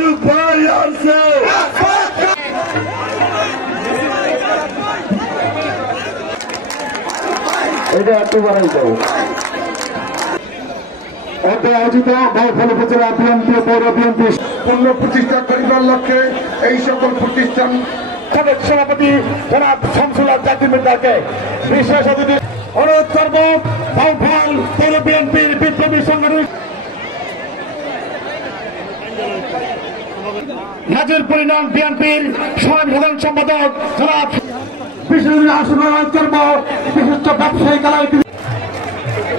ফারুক ভাই আসছে। এটা একটু বাড়াই দাও। এতে আয়োজিত বাউফল উপজেলা বিএনপি পৌর বিএনপি পূর্ণ প্রতিষ্ঠা করিবার লক্ষ্যে এই সকল প্রতিষ্ঠান সভাপতি জনাব শামসুল জাকির মির্জাকে বিশেষ অতিথি অনুরোধ করব বাউফল পৌর বিএনপির বিপ্লবী সংগঠন নাজির পরিণাম বিএনপির সাধারণ সম্পাদক জনাব বিশেষ আসন করব বিশিষ্ট ব্যবসায়ী কালাই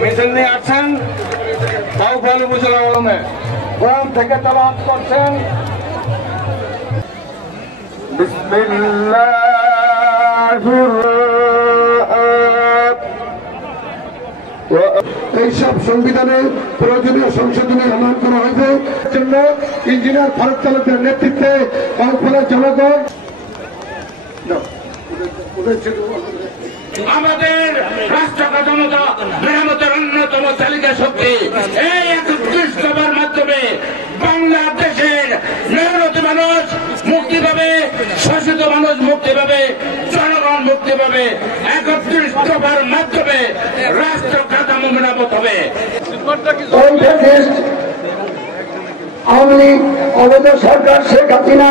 মিছিল নিয়ে আসছেন বাউফল উপজেলা আলমে কোরআন থেকে তেলাওয়াত করছেন এইসব সংবিধানে প্রয়োজনীয় সংশোধনী আহ্বান করা হয়েছে জন্য ইঞ্জিনিয়ার ফারুক চালকের নেতৃত্বে বাউফলের জনগণ আমাদের রাষ্ট্র কাঠামোটা মেরামতের অন্যতম চালিকা শক্তি এই ৩১ দফার মাধ্যমে বাংলাদেশের মেহনতি মানুষ মুক্তি পাবে, শোষিত মানুষ মুক্তি পাবে, জনগণ মুক্তি পাবে। ৩১ দফার মাধ্যমে রাষ্ট্র কাঠামো মেরামত হবে। আওয়ামী লীগ অবৈধ সরকার শেখ হাসিনা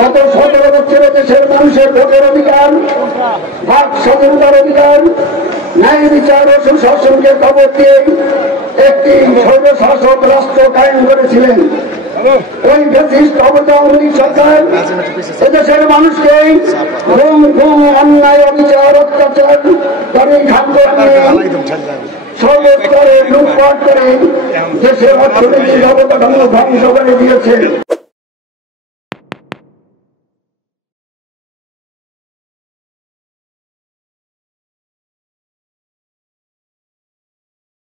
গত ১৭ বছরে দেশের মানুষের ভোটের অধিকার, বাক স্বাধীনতার অধিকার, ন্যায় বিচার ও সুশাসনকে খবর দিয়ে একটি স্বৈরশাসক রাষ্ট্র কায়েম করেছিলেন। ওই ফ্যাসিস্ট অবৈধ আওয়ামী লীগ সরকার এদেশের মানুষকে গুম গুম অন্যায় অবিচার অত্যাচার করে খাদ্য সর্বস্তরে লুটপাট করে দেশের অর্থনৈতিক অবকাঠামো ধ্বংস করে দিয়েছে।